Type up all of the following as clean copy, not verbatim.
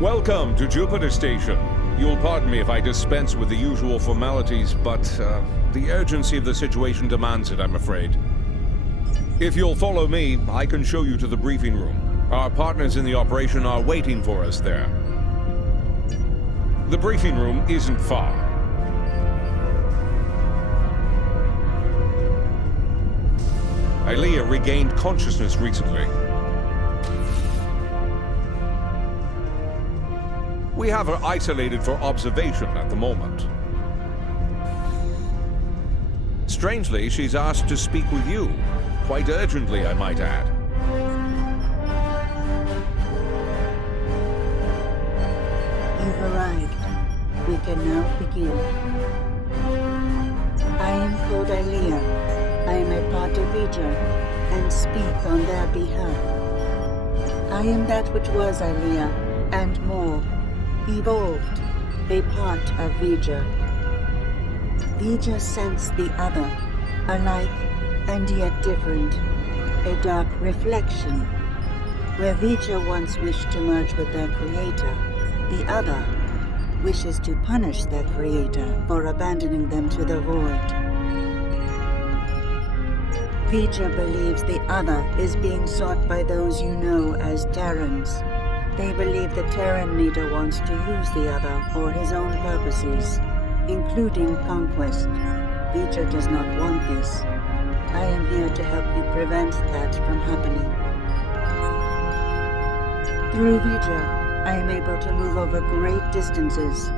Welcome to Jupiter Station. You'll pardon me if I dispense with the usual formalities, but the urgency of the situation demands it, I'm afraid. If you'll follow me, I can show you to the briefing room. Our partners in the operation are waiting for us there. The briefing room isn't far. Ilea regained consciousness recently. We have her isolated for observation at the moment. Strangely, she's asked to speak with you. Quite urgently, I might add. You've arrived. We can now begin. I am called Ilea. I am a part of Vija, and speak on their behalf. I am that which was Ilea, and more. Evolved, a part of Vija. Vija sensed the other, alike and yet different, a dark reflection. Where Vija once wished to merge with their creator, the other wishes to punish their creator for abandoning them to the void. Vija believes the other is being sought by those you know as Terrans. They believe the Terran leader wants to use the other for his own purposes, including conquest. Vija does not want this. I am here to help you prevent that from happening. Through Vija, I am able to move over great distances.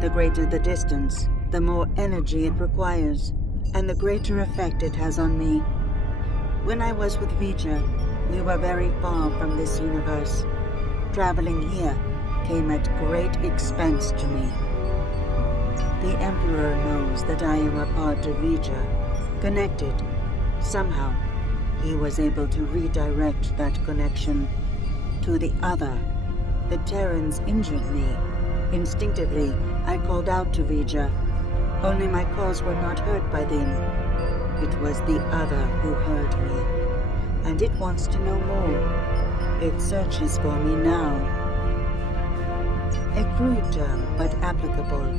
The greater the distance, the more energy it requires, and the greater effect it has on me. When I was with Vija, we were very far from this universe. Traveling here came at great expense to me. The Emperor knows that I am a part of Vija, connected. Somehow, he was able to redirect that connection to the other. The Terrans injured me. Instinctively, I called out to Vija. Only my calls were not heard by them. It was the other who heard me, and it wants to know more. It searches for me now. A crude term, but applicable.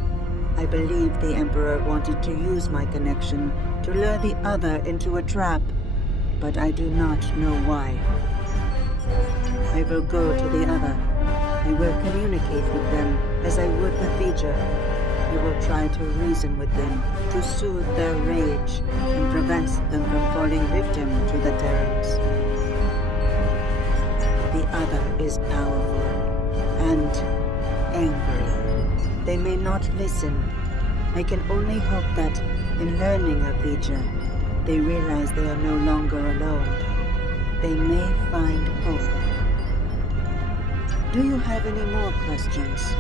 I believe the Emperor wanted to use my connection to lure the other into a trap, but I do not know why. I will go to the other. I will communicate with them as I would with Vija. I will try to reason with them, to soothe their rage, and prevent them from falling victim to the Terrans. The other is powerful and angry. They may not listen. I can only hope that, in learning of Vija, they realize they are no longer alone. They may find hope. Do you have any more questions?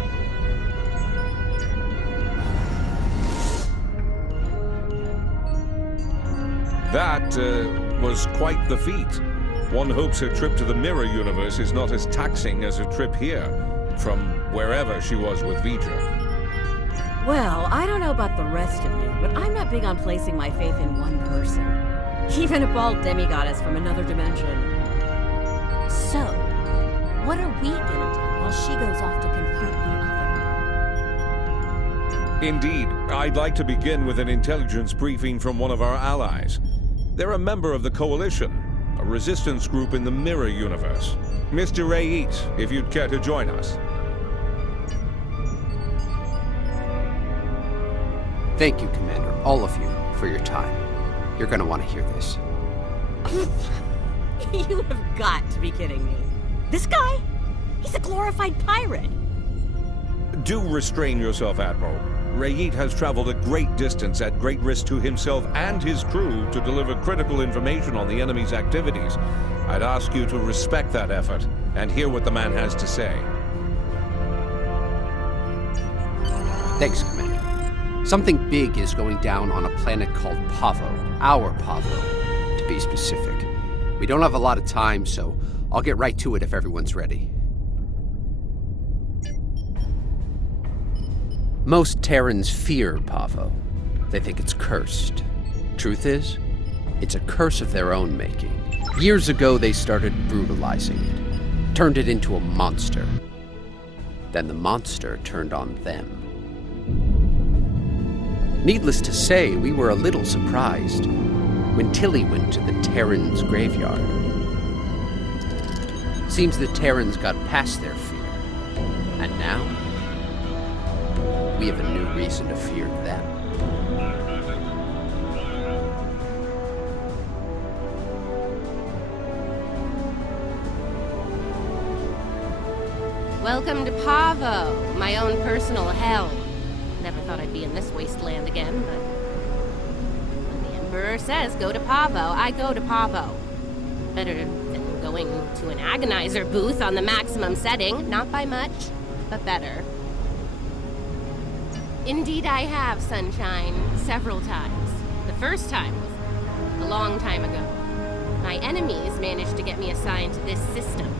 That was quite the feat. One hopes her trip to the mirror universe is not as taxing as her trip here, from wherever she was with Vija. Well, I don't know about the rest of you, but I'm not big on placing my faith in one person. Even a bald demigoddess from another dimension. So, what are we gonna do while she goes off to confront the other? Indeed, I'd like to begin with an intelligence briefing from one of our allies. They're a member of the Coalition, a resistance group in the mirror universe. Mr. Rayit, if you'd care to join us. Thank you, Commander, all of you, for your time. You're gonna want to hear this. You have got to be kidding me. This guy? He's a glorified pirate. Do restrain yourself, Admiral. Rayit has traveled a great distance at great risk to himself and his crew to deliver critical information on the enemy's activities. I'd ask you to respect that effort and hear what the man has to say. Thanks, Commander. Something big is going down on a planet called Pavo. Our Pavo, to be specific. We don't have a lot of time, so I'll get right to it if everyone's ready. Most Terrans fear Pavo. They think it's cursed. Truth is, it's a curse of their own making. Years ago, they started brutalizing it, turned it into a monster. Then the monster turned on them. Needless to say, we were a little surprised when Tilly went to the Terran's graveyard. Seems the Terrans got past their fear. And now, we have a new reason to fear them. Welcome to Pavo, my own personal hell. Never thought I'd be in this wasteland again, but when the Emperor says go to Pavo, I go to Pavo. Better than going to an agonizer booth on the maximum setting, not by much, but better. Indeed I have, Sunshine, several times. The first time was a long time ago. My enemies managed to get me assigned to this system.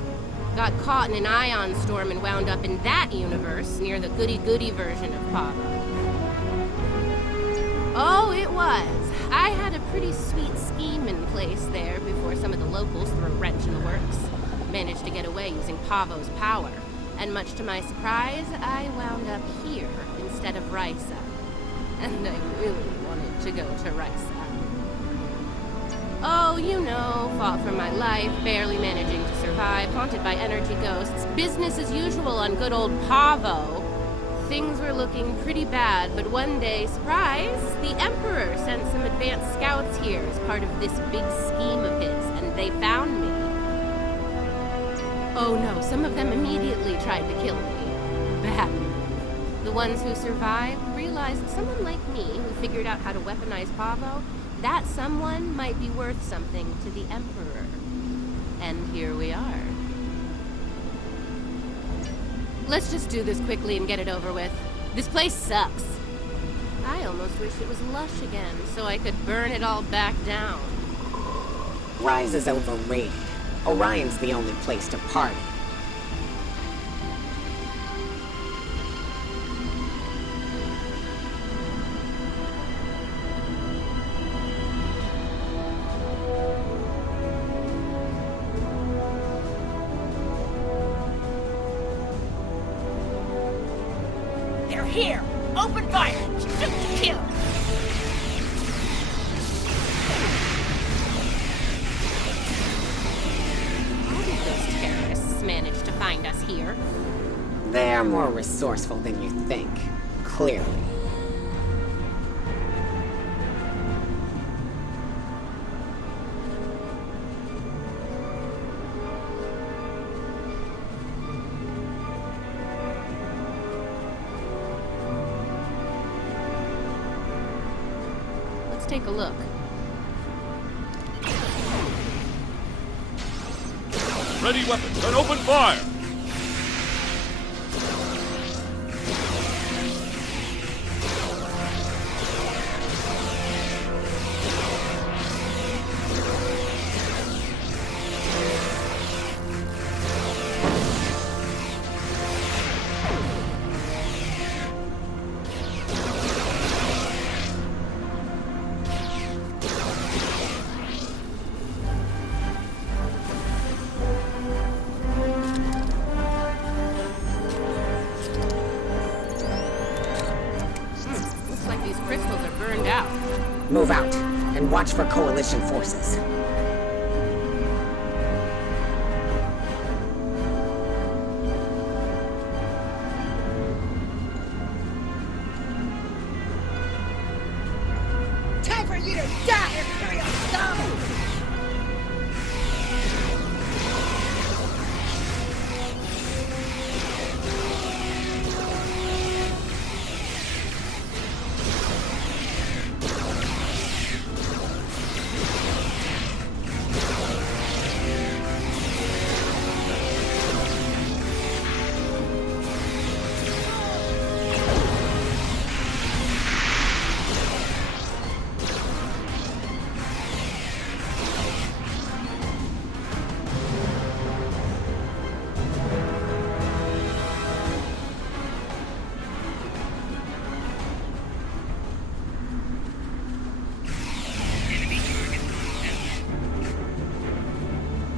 Got caught in an ion storm and wound up in that universe near the goody-goody version of Pavo. Oh, it was. I had a pretty sweet scheme in place there before some of the locals threw a wrench in the works. Managed to get away using Pavo's power. And much to my surprise, I wound up here instead of Risa. And I really wanted to go to Risa. Oh, you know, fought for my life, barely managing to survive, haunted by energy ghosts, business as usual on good old Pavo. Things were looking pretty bad, but one day, surprise, the Emperor sent some advanced scouts here as part of this big scheme of his, and they found me. Oh no, some of them immediately tried to kill me. Bad move. The ones who survived realized someone like me, who figured out how to weaponize Pavo, that someone might be worth something to the Emperor. And here we are. Let's just do this quickly and get it over with. This place sucks. I almost wish it was lush again, so I could burn it all back down. Rise is overrated. Orion's the only place to party. They're here! Open fire! Shoot to kill! How did those terrorists manage to find us here? They're more resourceful than you think. Clearly. Let's take a look. Ready weapons and open fire! Move out, and watch for Coalition forces. Time for you to die, Imperial scum!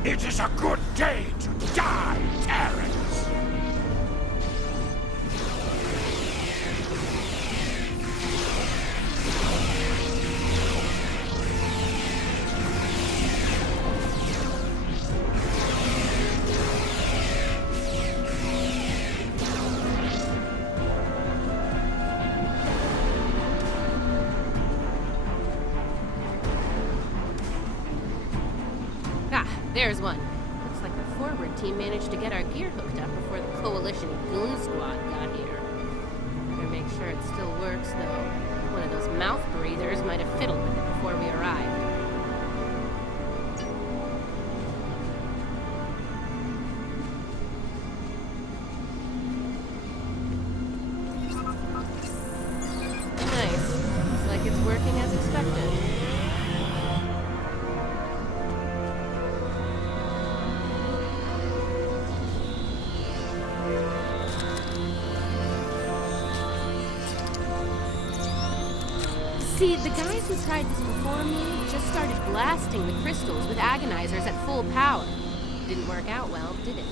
It is a good day to die, Terrans! There's one. Looks like the forward team managed to get our gear hooked up before the Coalition goon squad got here. Better make sure it still works, though. One of those mouth breathers might have fiddled with it before we arrived. Nice. Looks like it's working as expected. See, the guys who tried this before me just started blasting the crystals with agonizers at full power. Didn't work out well, did it?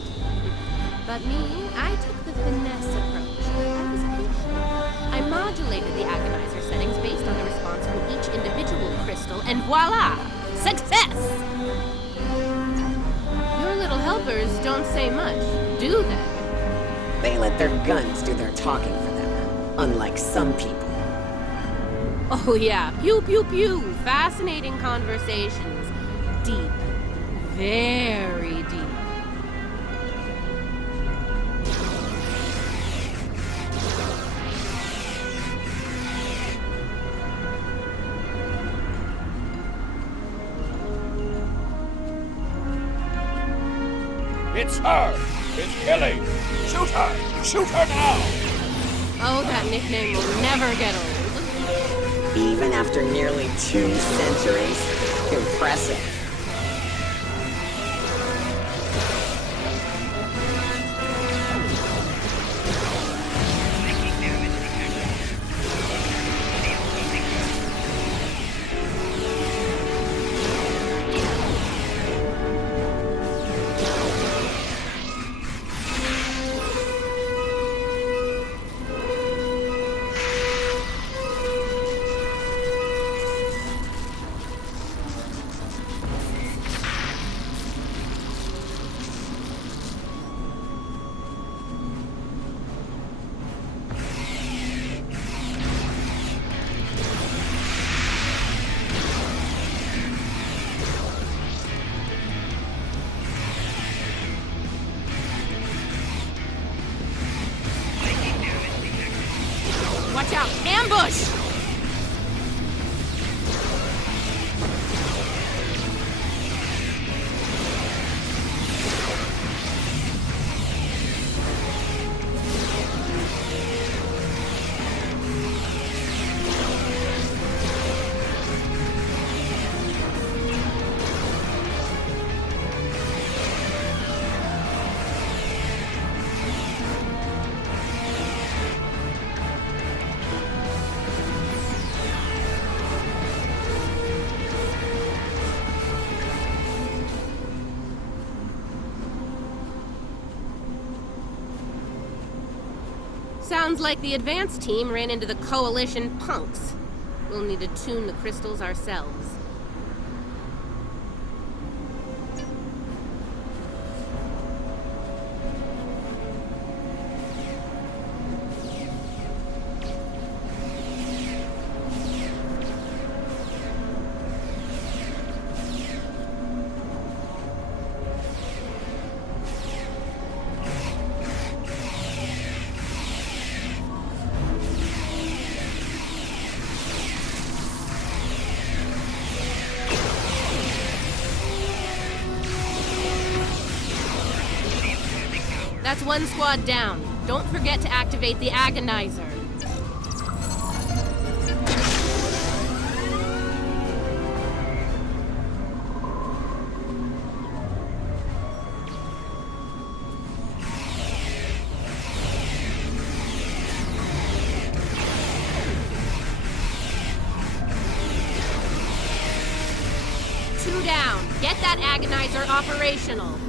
But me, I took the finesse approach. I was patient. I modulated the agonizer settings based on the response from each individual crystal, and voila! Success! Your little helpers don't say much, do they? They let their guns do their talking for them, unlike some people. Oh yeah, pew pew pew, fascinating conversations. Deep, very deep. It's her! It's Kelly! Shoot her! Shoot her now! Oh, that nickname will never get old. Even after nearly 2 centuries? Impressive. Watch out! Ambush! Sounds like the advance team ran into the Coalition punks. We'll need to tune the crystals ourselves. That's one squad down. Don't forget to activate the agonizer. Two down. Get that agonizer operational.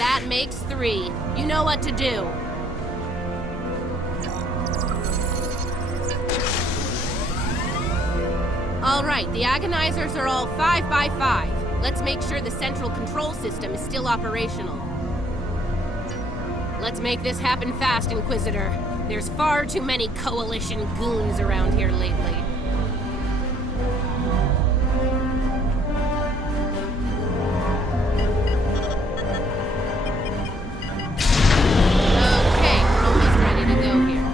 That makes 3. You know what to do. All right, the agonizers are all 5 by 5. Let's make sure the central control system is still operational. Let's make this happen fast, Inquisitor. There's far too many Coalition goons around here lately. Okay, we're almost ready to go here.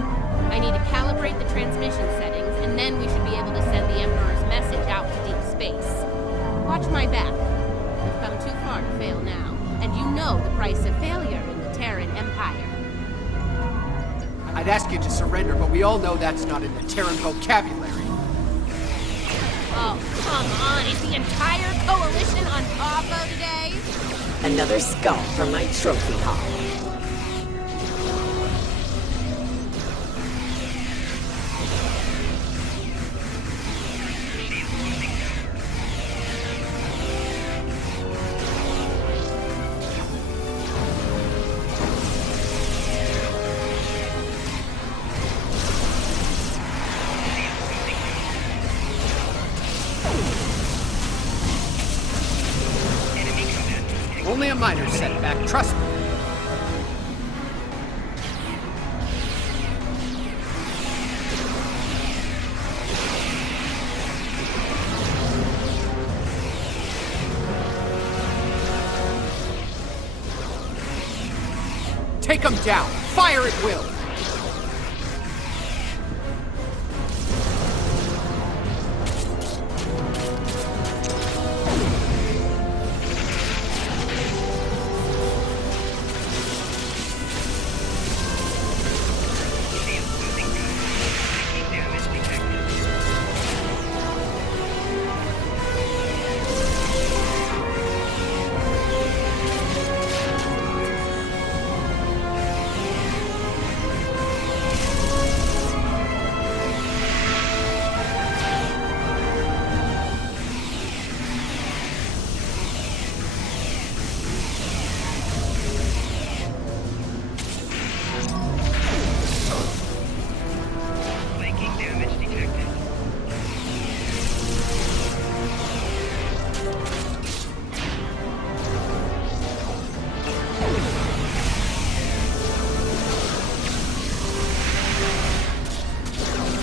I need to calibrate the transmission settings, and then we should be able to send the Emperor's message out to deep space. Watch my back. We've come too far to fail now, and you know the price of failure in the Terran Empire. I'd ask you to surrender, but we all know that's not in the Terran vocabulary. Oh, come on. Is the entire Coalition on Pavo today? Another skull from my trophy hall. Only a minor setback, trust me. Take them down! Fire at will!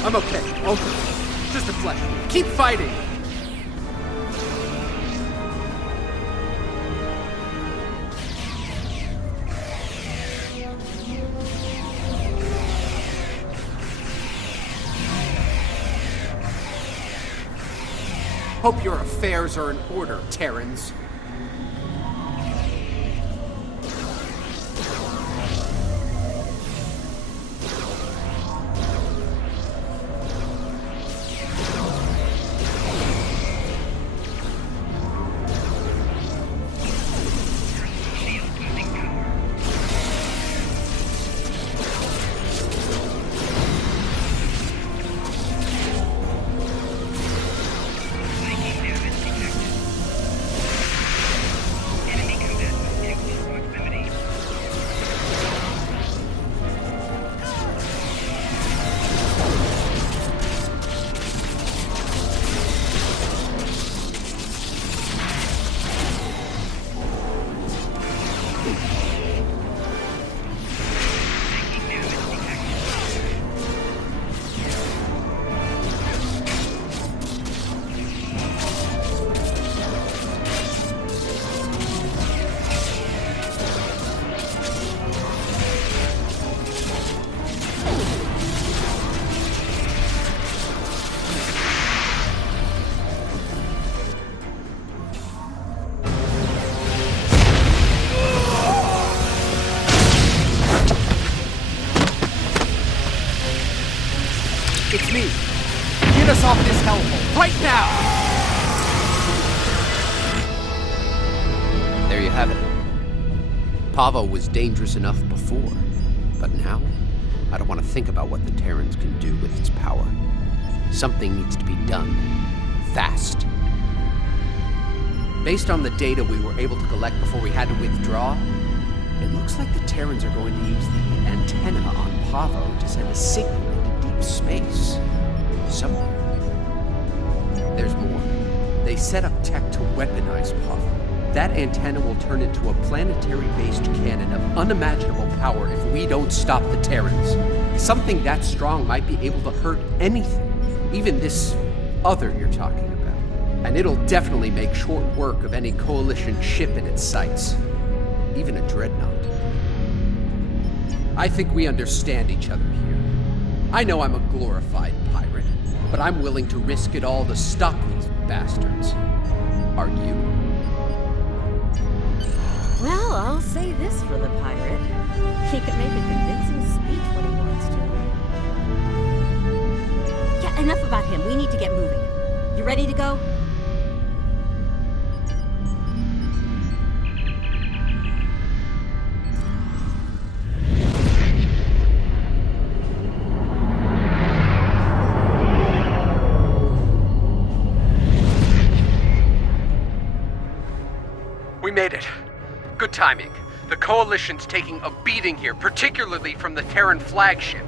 I'm okay. Just a flesh. Keep fighting! Hope your affairs are in order, Terrans. It's me. Get us off this hellhole, right now! There you have it. Pavo was dangerous enough before, but now, I don't want to think about what the Terrans can do with its power. Something needs to be done. Fast. Based on the data we were able to collect before we had to withdraw, It looks like the Terrans are going to use the antenna on Pavo to send a signal into deep space. Somewhere. There's more. They set up tech to weaponize Pavo. That antenna will turn into a planetary-based cannon of unimaginable power if we don't stop the Terrans. Something that strong might be able to hurt anything, even this other you're talking about. And it'll definitely make short work of any Coalition ship in its sights. Even a dreadnought. I think we understand each other here. I know I'm a glorified pirate, but I'm willing to risk it all to stop these bastards. Are you? Well, I'll say this for the pirate. He can make a convincing speech when he wants to. Yeah, enough about him. We need to get moving. You ready to go? We made it. Good timing. The Coalition's taking a beating here, particularly from the Terran flagship.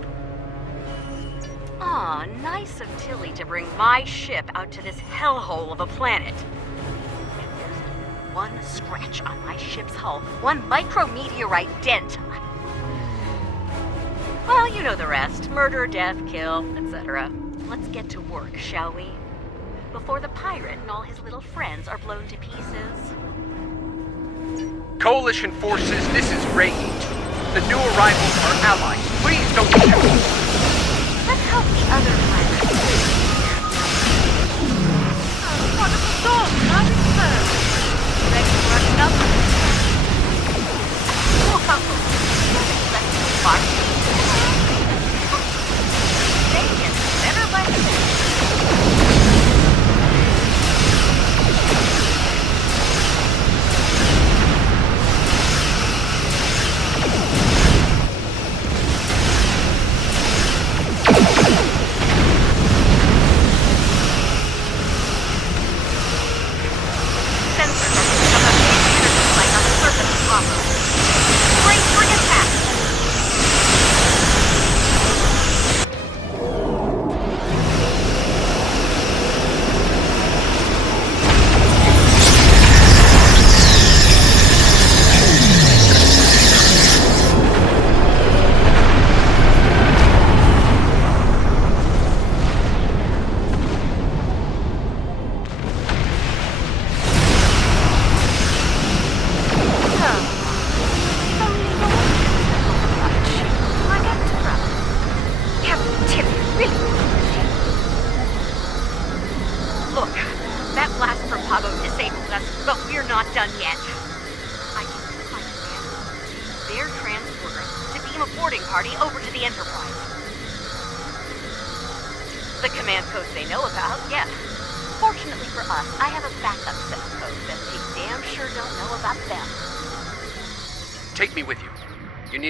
Aw, nice of Tilly to bring my ship out to this hellhole of a planet. And there's one scratch on my ship's hull, one micrometeorite dent. Well, you know the rest. Murder, death, kill, etc. Let's get to work, shall we? Before the pirate and all his little friends are blown to pieces. Coalition forces, this is Radiant. The new arrivals are allies. Please don't shoot. Let's help the other pirates. Wonderful storm, nothing first. Ready for another. Whoa! Let's march. They get better by the minute.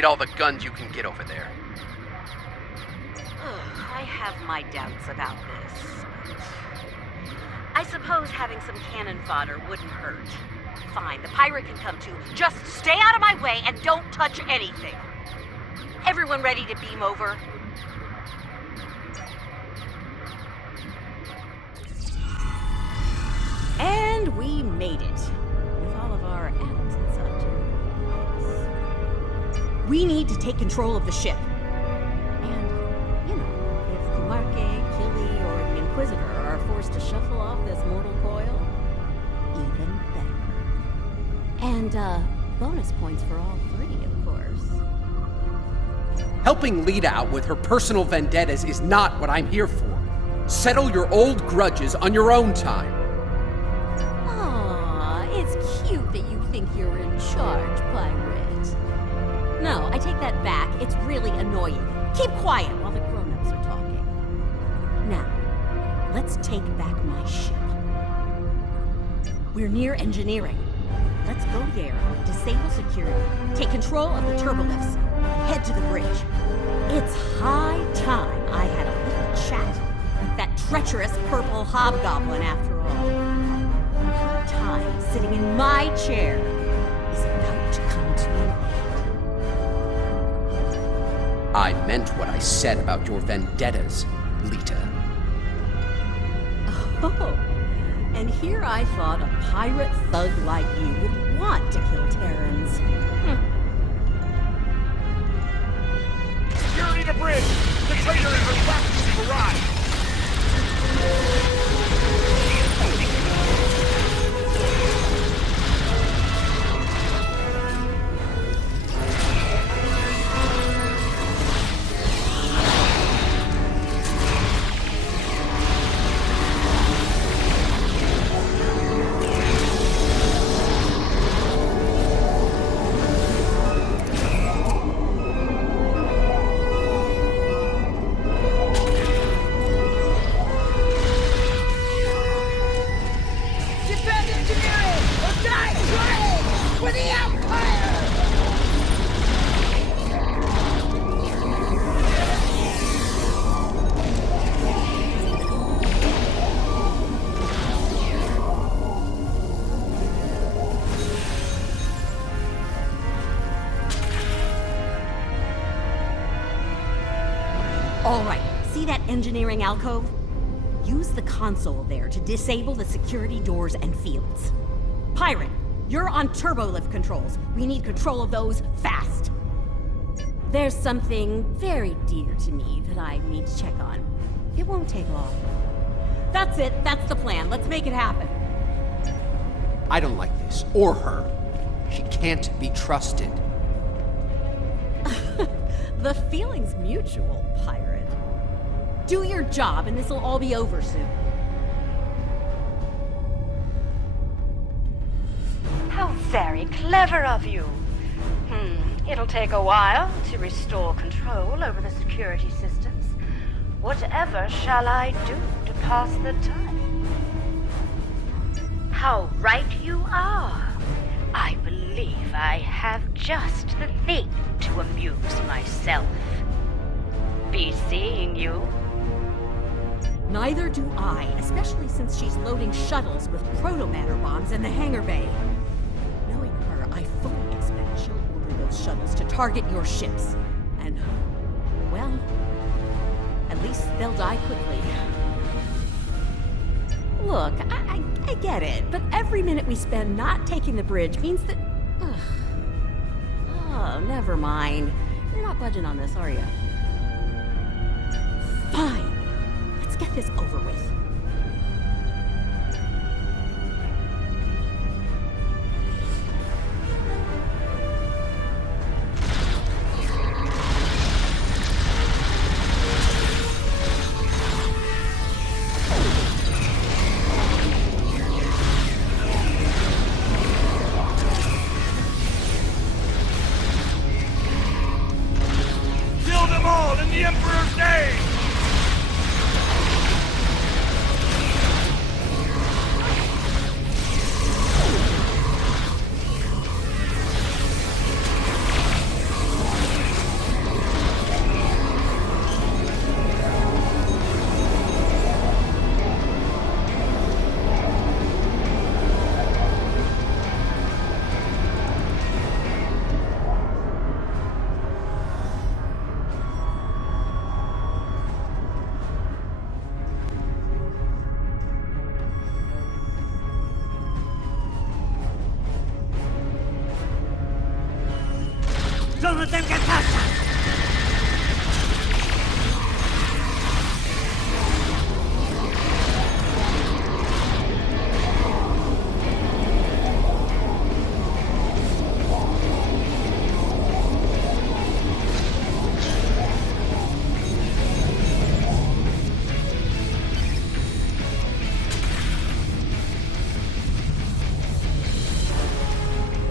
All the guns you can get over there. I have my doubts about this. I suppose having some cannon fodder wouldn't hurt. Fine, the pirate can come too. Just stay out of my way and don't touch anything. Everyone ready to beam over? And we made it. With all of our atoms and such. We need to take control of the ship. And, you know, if Kumarke, Kili, or the Inquisitor are forced to shuffle off this mortal coil, even better. And, bonus points for all three, of course. Helping Lita out with her personal vendettas is not what I'm here for. Settle your old grudges on your own time. Aw, it's cute that you think you're in charge, pirate. No, I take that back. It's really annoying. Keep quiet while the grown-ups are talking. Now, let's take back my ship. We're near engineering. Let's go there, disable security, take control of the turbolifts, head to the bridge. It's high time I had a little chat with that treacherous purple hobgoblin after all. Her time sitting in my chair is about to come to an end. I meant what I said about your vendettas, Lita. Oh, and here I thought a pirate thug like you would want to kill Terrans. Security to bridge! The traitor and her weapons have arrived! Engineering alcove? Use the console there to disable the security doors and fields. Pirate, you're on turbolift controls. We need control of those fast. There's something very dear to me that I need to check on. It won't take long. That's it. That's the plan. Let's make it happen. I don't like this, or her. She can't be trusted. The feeling's mutual, pirate. Do your job, and this'll all be over soon. How very clever of you. It'll take a while to restore control over the security systems. Whatever shall I do to pass the time? How right you are. I believe I have just the thing to amuse myself. Be seeing you. Neither do I, especially since she's loading shuttles with proto-matter bombs in the hangar bay. Knowing her, I fully expect she'll order those shuttles to target your ships. And, well, at least they'll die quickly. Look, I get it, but every minute we spend not taking the bridge means that... Oh, never mind. You're not budging on this, are you? Fine. Let's get this over with. Kill them all in the Emperor's name!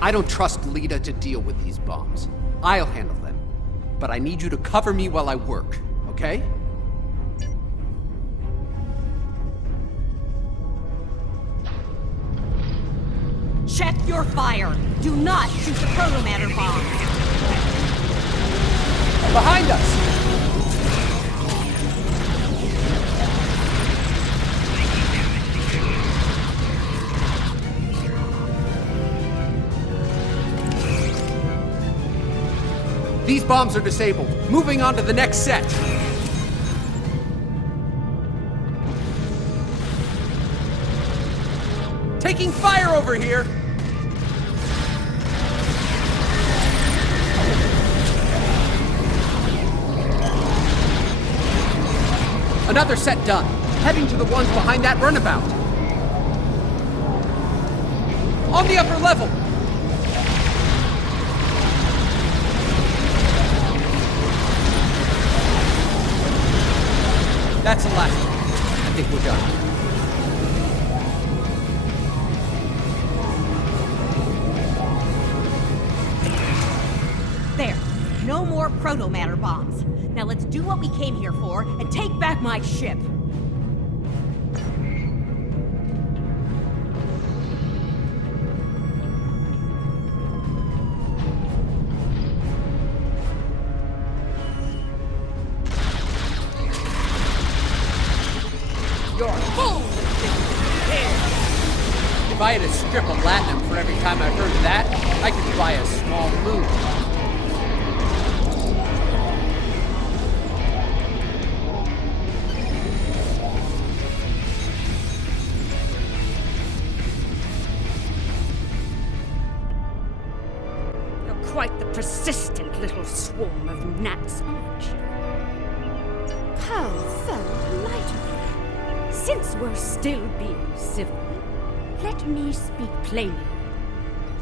I don't trust Lita to deal with these bombs. I'll handle them. But I need you to cover me while I work, okay? Check your fire! Do not shoot the proto-matter bombs! Behind us! These bombs are disabled. Moving on to the next set. Taking fire over here! Another set done. Heading to the ones behind that runabout. On the upper level! That's the last one. I think we're done. There. No more proto-matter bombs. Now let's do what we came here for and take back my ship. You're full of If I had a strip of latinum for every time I heard that, I could buy a small moon. You're quite the persistent little swarm of gnats, aren't you? How very polite of you. Since we're still being civil, let me speak plainly.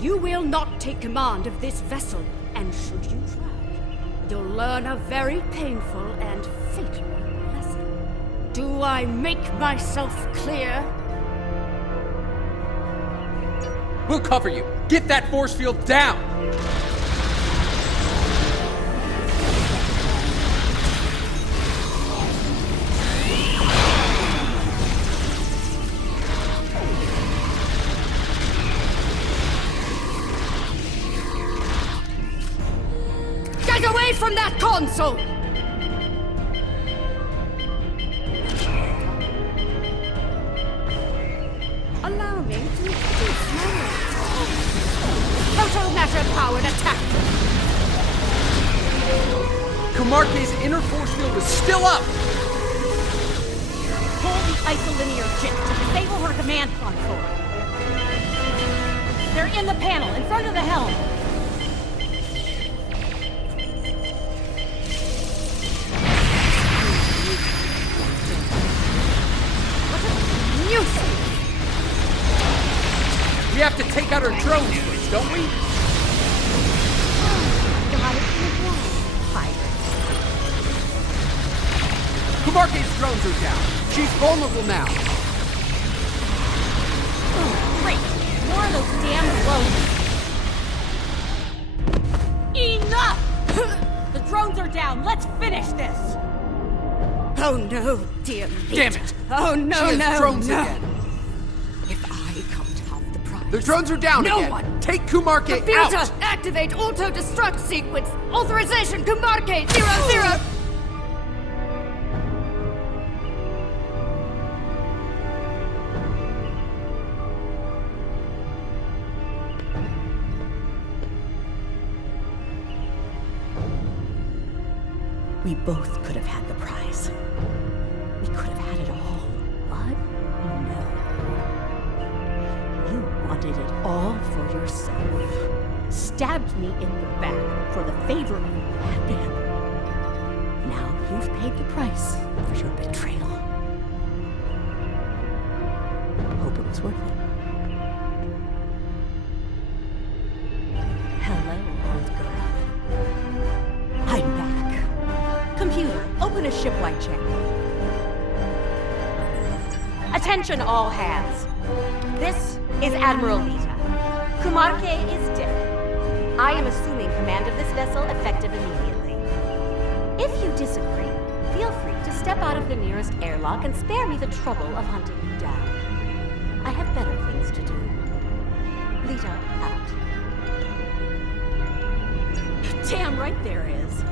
You will not take command of this vessel, and should you try, you'll learn a very painful and fatal lesson. Do I make myself clear? We'll cover you. Get that force field down! Get away from that console! Allow me to introduce my proto-matter-powered attack. Kumarke's inner force field is still up! Pull the isolinear jet to disable her command console. They're in the panel, in front of the helm. We have to take out her drones first, don't we? Got it in the ground, pirate. Kumarke's drones are down. She's vulnerable now. Oh, great! More of those damn drones. Enough! The drones are down. Let's finish this. Oh no, dear me. Damn it! Oh no, She has no, drones no. again. If I come top the prize. The drones are down No again. one. Take Kumarke Computer, out. activate auto-destruct sequence. Authorization, Kumarke 00. We both could have had the prize. We could have had it all, but no. You wanted it all for yourself. Stabbed me in the back for the favor you had him. Now you've paid the price for your betrayal. Hope it was worth it. Hello, old girl. I'm back. Computer, open a shipwide channel. Attention all hands. This is Admiral Lita. Kumarke is dead. I am assuming command of this vessel effective immediately. If you disagree, feel free to step out of the nearest airlock and spare me the trouble of hunting you down. I have better things to do. Lita out. Damn right there is.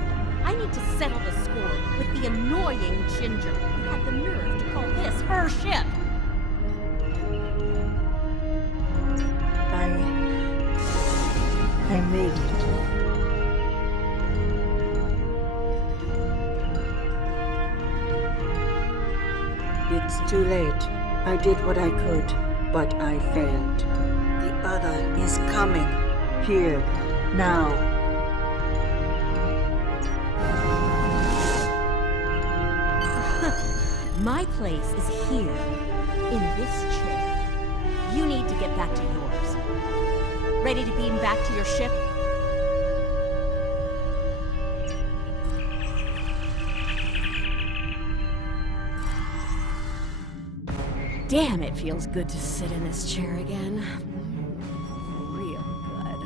I need to settle the score with the annoying ginger who had the nerve to call this her ship. I made it. too late. I did what I could, but I failed. The other is coming. Here. Now. My place is here, in this chair. You need to get back to yours. Ready to beam back to your ship? Damn, it feels good to sit in this chair again. Real good.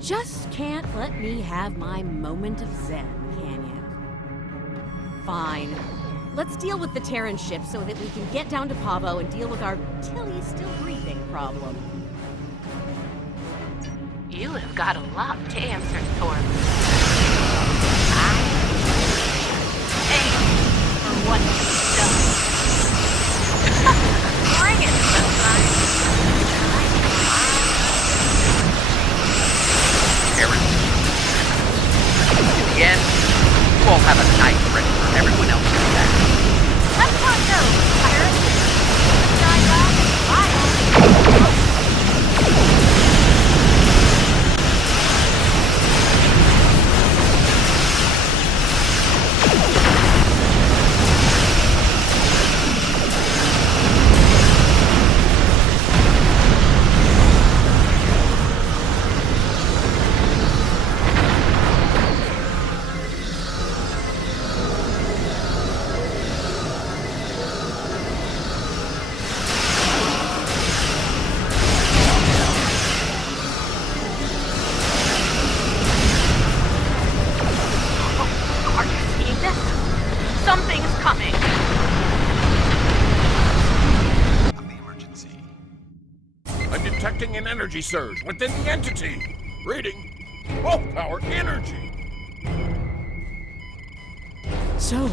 Just can't let me have my moment of zen, can you? Fine. Let's deal with the Terran ship so that we can get down to Pavo and deal with our Tilly's still breathing problem. You have got a lot to answer for. I pay for what you've done. Bring it, sunshine. Aaron. In the end, you all have a knife ready for everyone else to attack. Let's not go, pirates. Die back, bye. Energy surge within the entity. Reading wolf power energy. So,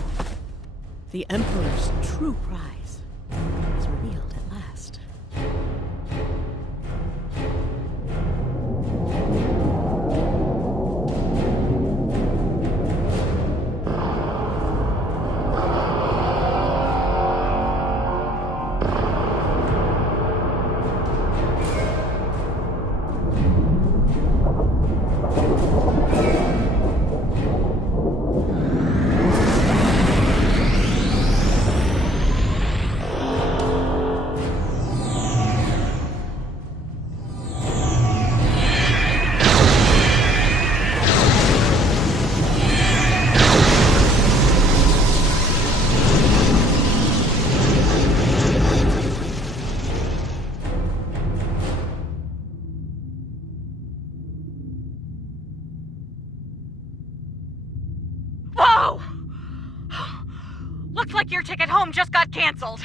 the Emperor's true prize is revealed at last. Looks like your ticket home just got canceled,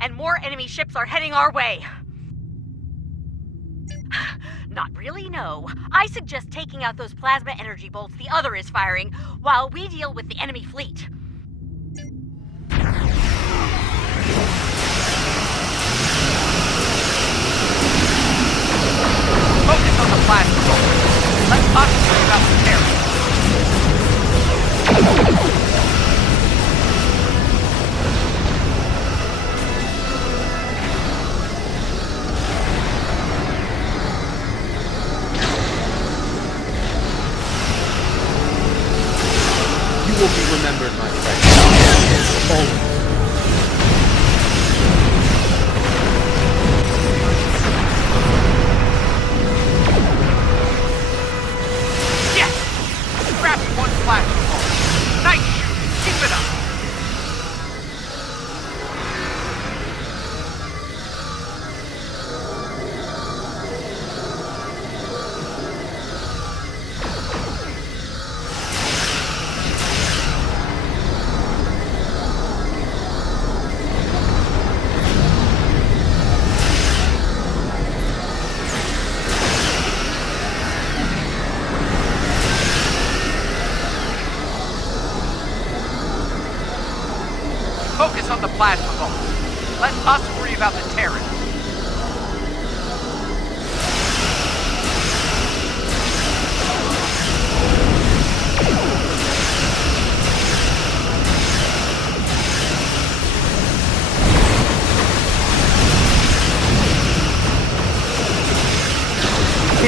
and more enemy ships are heading our way. Not really, no. I suggest taking out those plasma energy bolts the other is firing while we deal with the enemy fleet. Focus on the plasma bolts. Let's concentrate about the Terran. You will be remembered, my friend. Always. Focus on the plasma vault. Let us worry about the Terran.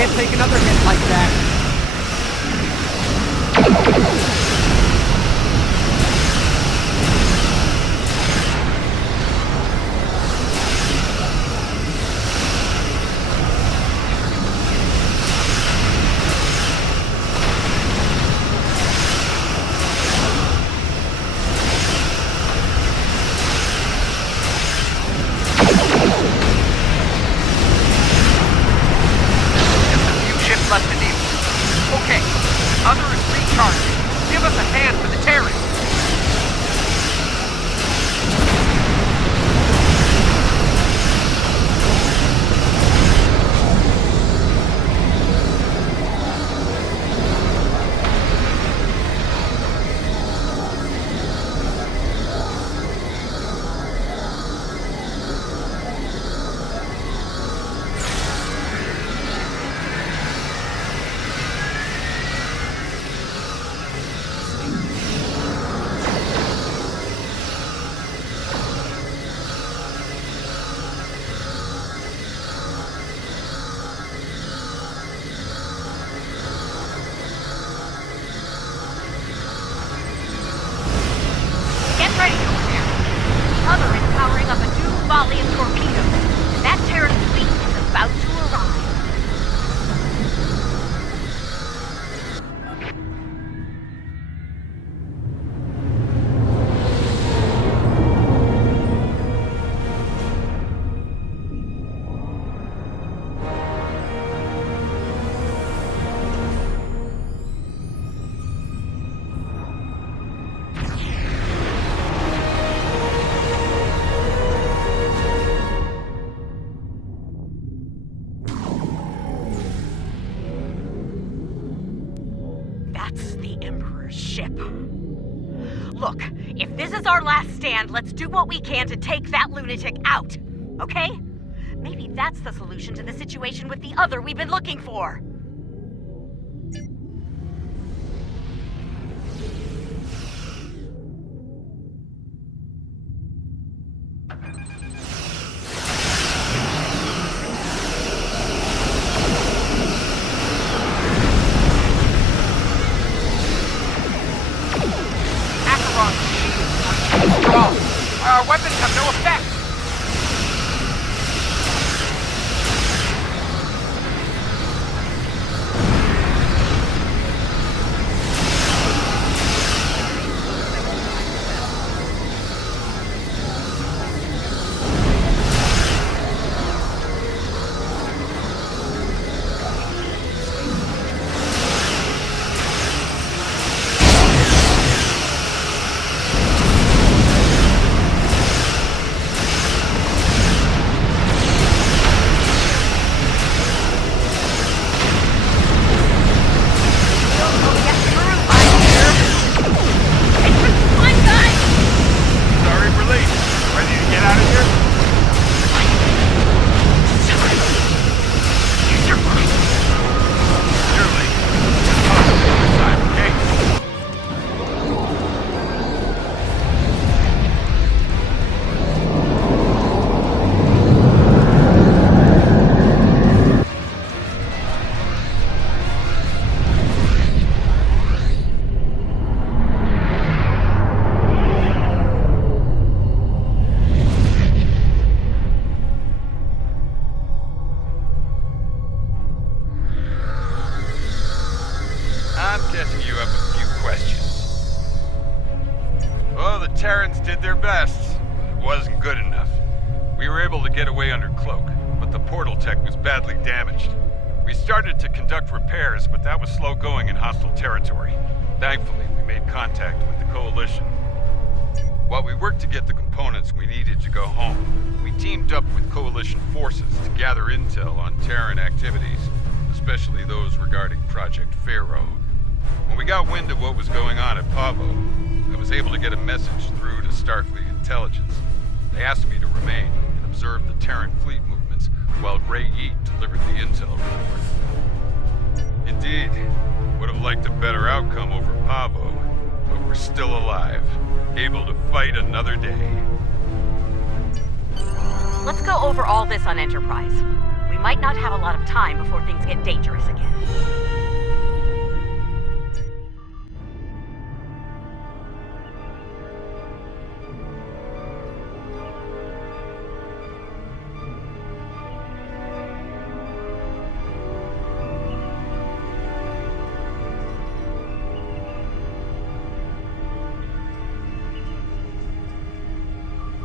can't take another hit like that. Look, if this is our last stand, let's do what we can to take that lunatic out, okay? Maybe that's the solution to the situation with the other we've been looking for. Our weapons have no effect! I'm guessing you have a few questions. Well, the Terrans did their best. It wasn't good enough. We were able to get away under cloak, but the portal tech was badly damaged. We started to conduct repairs, but that was slow going in hostile territory. Thankfully, we made contact with the Coalition. While we worked to get the components we needed to go home, we teamed up with Coalition forces to gather intel on Terran activities, especially those regarding Project Pharaoh. When we got wind of what was going on at Pavo, I was able to get a message through to Starfleet Intelligence. They asked me to remain and observe the Terran fleet movements while Ray Yeet delivered the intel report. Indeed, would have liked a better outcome over Pavo, but we're still alive, able to fight another day. Let's go over all this on Enterprise. We might not have a lot of time before things get dangerous again.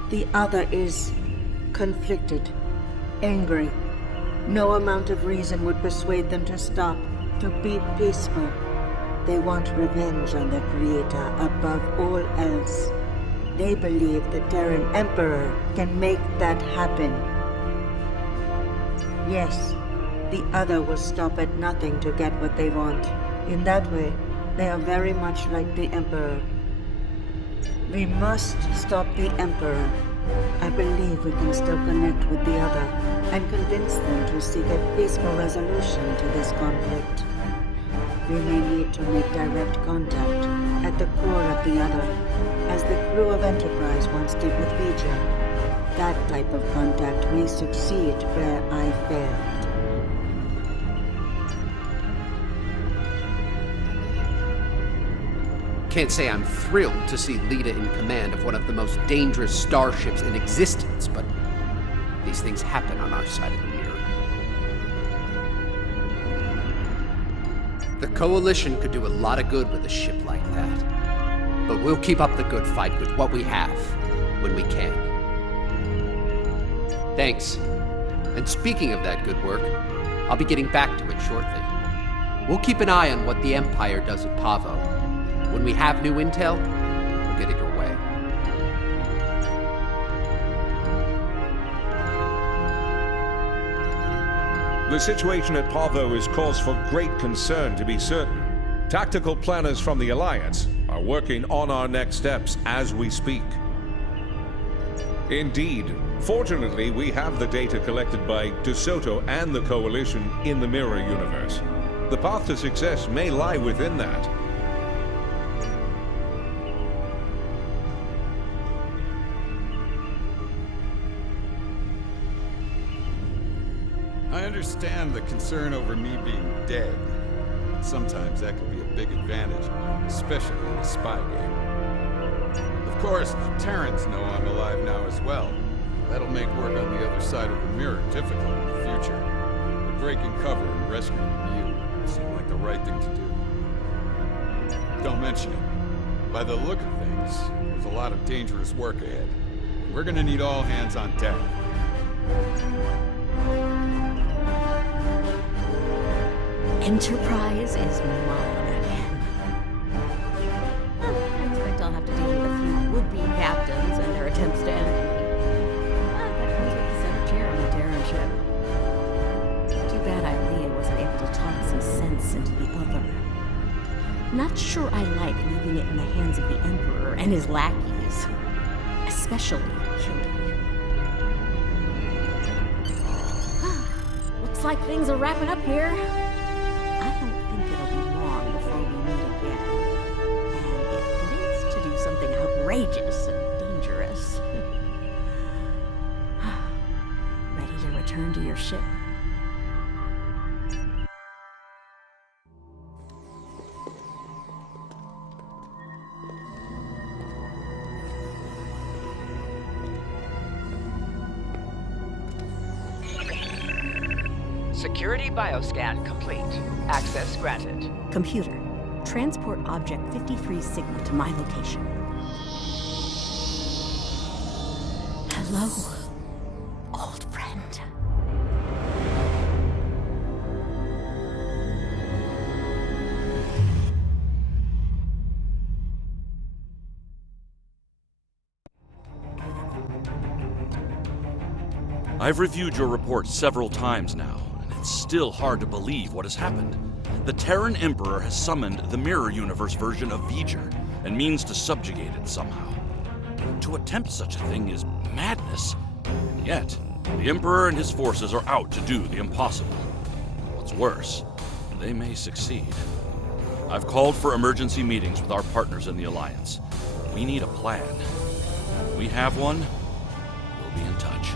The other is conflicted, angry. No amount of reason would persuade them to stop, to be peaceful. They want revenge on their creator above all else. They believe the Terran Emperor can make that happen. Yes, the other will stop at nothing to get what they want. In that way, they are very much like the Emperor. We must stop the Emperor. I believe we can still connect with the other and convince them to seek a peaceful resolution to this conflict. We may need to make direct contact at the core of the other, as the crew of Enterprise once did with Bajor. That type of contact may succeed where I failed. Can't say I'm thrilled to see Lita in command of one of the most dangerous starships in existence, but these things happen on our side of the mirror. The Coalition could do a lot of good with a ship like that, but we'll keep up the good fight with what we have, when we can. Thanks. And speaking of that good work, I'll be getting back to it shortly. We'll keep an eye on what the Empire does at Pavo. When we have new intel, we'll get it your way. The situation at Pavo is cause for great concern, to be certain. Tactical planners from the Alliance are working on our next steps as we speak. Indeed, fortunately, we have the data collected by DeSoto and the Coalition in the Mirror Universe. The path to success may lie within that. I understand the concern over me being dead. Sometimes that can be a big advantage, especially in a spy game. Of course, the Terrans know I'm alive now as well. That'll make work on the other side of the mirror difficult in the future. But breaking cover and rescuing you seem like the right thing to do. Don't mention it. By the look of things, there's a lot of dangerous work ahead. We're gonna need all hands on deck. Enterprise is mine again. I expect I'll have to deal with a few would-be captains and their attempts to end me. That comes with the center chair on the Terran ship. Too bad Ilea wasn't able to talk some sense into the other. Not sure I like leaving it in the hands of the Emperor and his lackeys. Especially Killy. Looks like things are wrapping up here. I don't think it'll be long before we meet again. And if it is to do something outrageous and dangerous. Ready to return to your ship? Security bioscan complete. Access granted. Computer, transport object 53 Sigma to my location. Hello, old friend. I've reviewed your report several times now. It's still hard to believe what has happened. The Terran Emperor has summoned the Mirror Universe version of Bajor and means to subjugate it somehow. To attempt such a thing is madness, and yet the Emperor and his forces are out to do the impossible. What's worse, they may succeed. I've called for emergency meetings with our partners in the Alliance. We need a plan. When we have one, we'll be in touch.